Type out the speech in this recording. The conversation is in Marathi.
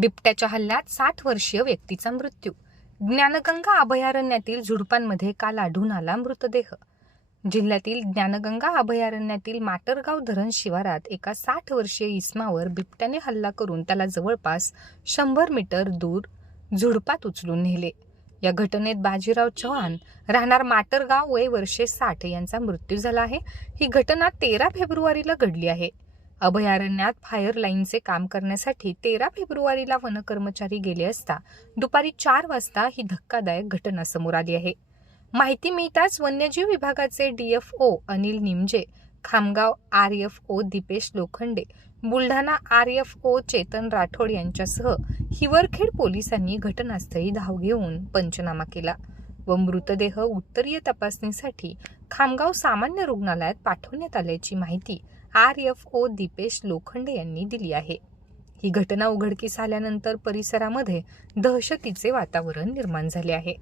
बिबट्याच्या हल्ल्यात 60 वर्षीय व्यक्तीचा मृत्यू. ज्ञानगंगा अभयारण्यातील झुडपांमध्ये काल आढळून आला मृतदेह. जिल्ह्यातील ज्ञानगंगा अभयारण्यातील माटरगाव धरण शिवारात एका 60 वर्षीय इसमावर बिबट्याने हल्ला करून त्याला जवळपास 100 मीटर दूर झुडपात उचलून नेले. या घटनेत बाजीराव चव्हाण राहणार माटरगाव वय वर्षे 60 यांचा मृत्यू झाला आहे. ही घटना 13 फेब्रुवारीला घडली आहे. अभयारण्यात फायर लाईनचे काम करण्यासाठी 13 फेब्रुवारीला वनकर्मचारी गेले असता दुपारी 4 वाजता ही धक्कादायक घटना समोर आली आहे. माहिती मिळताच वन्यजीव विभागाचे DFO Anil Nimje, Khamgaon RFO Deepesh Lokhande, Buldhana RFO Chetan Rathod यांच्यासह हिवरखेड पोलिसांनी घटनास्थळी धाव घेऊन पंचनामा केला व मृतदेह उत्तरीय तपासणीसाठी खामगाव सामान्य रुग्णालयात पाठवण्यात आल्याची माहिती RFO दीपेश लोखंडे यांनी दिली आहे. ही घटना उघडकीस आल्यानंतर परिसरामध्ये दहशतीचे वातावरण निर्माण झाले आहे.